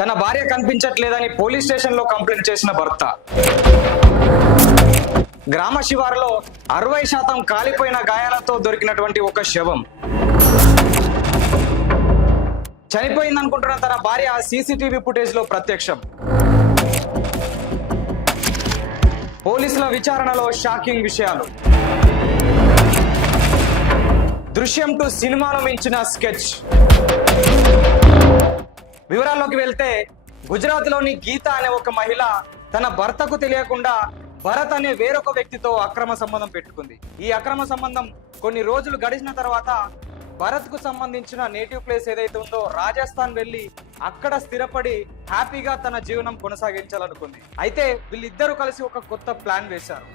తన భార్య కనిపించట్లేదని పోలీస్ స్టేషన్లో కంప్లైంట్ చేసిన భర్త. గ్రామ శివారులో అరవై శాతం కాలిపోయిన గాయాలతో దొరికినటువంటి ఒక శవం. చనిపోయిందనుకుంటున్న తన భార్య సీసీటీవీ ఫుటేజ్లో ప్రత్యక్షం. పోలీసుల విచారణలో షాకింగ్ విషయాలు. దృశ్యం టు సినిమాను మించిన స్కెచ్. వివరాల్లోకి వెళ్తే గుజరాత్లోని గీత అనే ఒక మహిళ తన భర్తకు తెలియకుండా భరత్ అనే వేరొక వ్యక్తితో అక్రమ సంబంధం పెట్టుకుంది. ఈ అక్రమ సంబంధం కొన్ని రోజులు గడిచిన తర్వాత భరత్కు సంబంధించిన నేటివ్ ప్లేస్ ఏదైతే ఉందో రాజస్థాన్ వెళ్ళి అక్కడ స్థిరపడి హ్యాపీగా తన జీవనం కొనసాగించాలనుకుంది. అయితే వీళ్ళిద్దరూ కలిసి ఒక కొత్త ప్లాన్ వేశారు.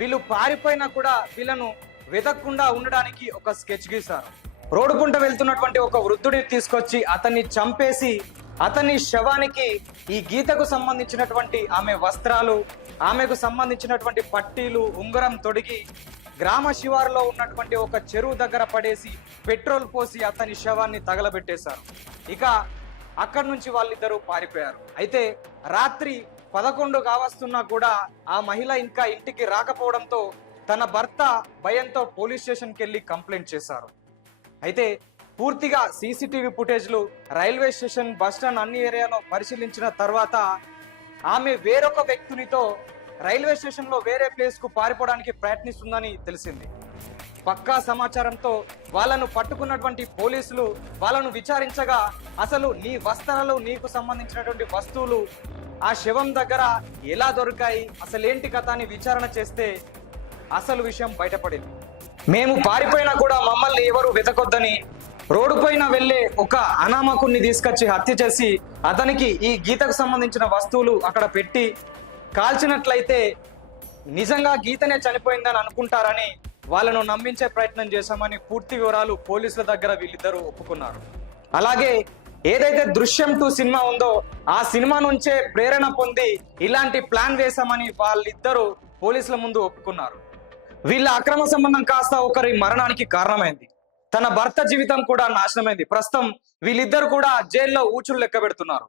వీళ్ళు పారిపోయినా కూడా వీళ్ళను వెతక్కుండా ఉండడానికి ఒక స్కెచ్ గీశారు. రోడ్డు పుంట వెళ్తున్నటువంటి ఒక వృద్ధుడిని తీసుకొచ్చి అతన్ని చంపేసి అతని శవానికి ఈ గీతకు సంబంధించినటువంటి ఆమె వస్త్రాలు ఆమెకు సంబంధించినటువంటి పట్టీలు ఉంగరం తొడిగి గ్రామ శివారులో ఉన్నటువంటి ఒక చెరువు దగ్గర పడేసి పెట్రోల్ పోసి అతని శవాన్ని తగలబెట్టేశారు. ఇక అక్కడి నుంచి వాళ్ళిద్దరూ పారిపోయారు. అయితే రాత్రి పదకొండు కావస్తున్నా కూడా ఆ మహిళ ఇంకా ఇంటికి రాకపోవడంతో తన భర్త భయంతో పోలీస్ స్టేషన్కి వెళ్ళి కంప్లైంట్ చేశారు. అయితే పూర్తిగా సీసీటీవీ ఫుటేజ్లు రైల్వే స్టేషన్ బస్ స్టాండ్ అన్ని ఏరియాలో పరిశీలించిన తర్వాత ఆమె వేరొక వ్యక్తునితో రైల్వే స్టేషన్లో వేరే ప్లేస్కు పారిపోవడానికి ప్రయత్నిస్తుందని తెలిసింది. పక్కా సమాచారంతో వాళ్ళను పట్టుకున్నటువంటి పోలీసులు వాళ్ళను విచారించగా అసలు నీ వస్త్రాలు నీకు సంబంధించినటువంటి వస్తువులు ఆ శవం దగ్గర ఎలా దొరికాయి అసలేంటి కథ అని విచారణ చేస్తే అసలు విషయం బయటపడింది. మేము పారిపోయినా కూడా మమ్మల్ని ఎవరు వెతకొద్దని రోడ్డు పైన వెళ్ళే ఒక అనామకుణ్ణి తీసుకొచ్చి హత్య చేసి అతనికి ఈ గీతకు సంబంధించిన వస్తువులు అక్కడ పెట్టి కాల్చినట్లయితే నిజంగా గీతనే చనిపోయిందని అనుకుంటారని వాళ్ళను నమ్మించే ప్రయత్నం చేశామని పూర్తి వివరాలు పోలీసుల దగ్గర వీళ్ళిద్దరూ ఒప్పుకున్నారు. అలాగే ఏదైతే దృశ్యం టూ సినిమా ఉందో ఆ సినిమా నుంచే ప్రేరణ పొంది ఇలాంటి ప్లాన్ వేశామని వాళ్ళిద్దరూ పోలీసుల ముందు ఒప్పుకున్నారు. వీళ్ళ అక్రమ సంబంధం కాస్త ఒకరి మరణానికి కారణమైంది. తన భర్త జీవితం కూడా నాశనమైంది. ప్రస్తుతం వీళ్ళిద్దరు కూడా జైల్లో ఊచులు లెక్క పెడుతున్నారు.